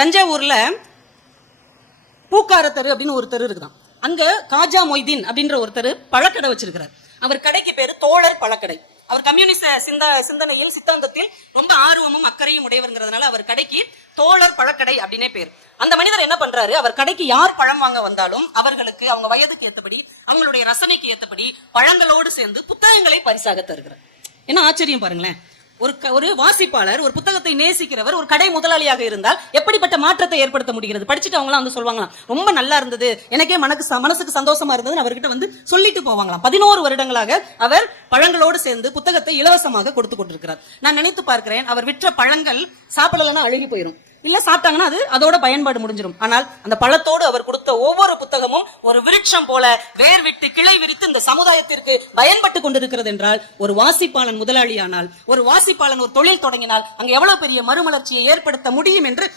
தஞ்சாவூர்ல பூக்கார தெரு அப்படின்னு ஒரு தெரு இருக்குதான். அங்க காஜா மொய்தீன் அப்படின்ற ஒருத்தர் பழக்கடை வச்சிருக்கிறார். அவர் கடைக்கு பேரு தோழர் பழக்கடை. அவர் கம்யூனிஸ்ட் சிந்தனையில் சித்தாந்தத்தில் ரொம்ப ஆர்வமும் அக்கறையும் உடையவர்ங்கிறதுனால அவர் கடைக்கு தோழர் பழக்கடை அப்படின்னே பேர். அந்த மனிதர் என்ன பண்றாரு, அவர் கடைக்கு யார் பழம் வாங்க வந்தாலும் அவர்களுக்கு அவங்க வயதுக்கு ஏற்றபடி அவங்களுடைய ரசனைக்கு ஏற்றபடி பழங்களோடு சேர்ந்து புத்தகங்களை பரிசாக தருகிறார். என்ன ஆச்சரியம் பாருங்களேன். ஒரு வாசிப்பாளர், ஒரு புத்தகத்தை நேசிக்கிறவர், ஒரு கடை முதலாளியாக இருந்தால் எப்படிப்பட்ட மாற்றத்தை ஏற்படுத்த முடிகிறது? படிச்சுட்டு அவங்களாம் வந்து சொல்லுவாங்களாம், ரொம்ப நல்லா இருந்தது, எனக்கே மனசுக்கு சந்தோஷமா இருந்தது அவர்கிட்ட வந்து சொல்லிட்டு போவாங்களாம். 11 வருடங்களாக அவர் பழங்களோடு சேர்ந்து புத்தகத்தை இலவசமாக கொடுத்து கொண்டிருக்கிறார். நான் நினைத்து பார்க்கிறேன், அவர் விற்ற பழங்கள் சாப்பிடலன்னா அழுகி போயிடும், இல்ல சாப்பிட்டாங்கன்னா அதோட பயன்பாடு முடிஞ்சிடும். ஆனால் அந்த பழத்தோடு அவர் கொடுத்த ஒவ்வொரு புத்தகமும் ஒரு விருட்சம் போல வேர் விட்டு கிளை விரித்து இந்த சமுதாயத்திற்கு பயன்பட்டு கொண்டிருக்கிறது என்றால், ஒரு வாசிப்பாளன் முதலாளியானால், ஒரு வாசிப்பாளன் ஒரு தொழில் தொடங்கினால் அங்க எவ்வளவு பெரிய மறுமலர்ச்சியை ஏற்படுத்த முடியும் என்று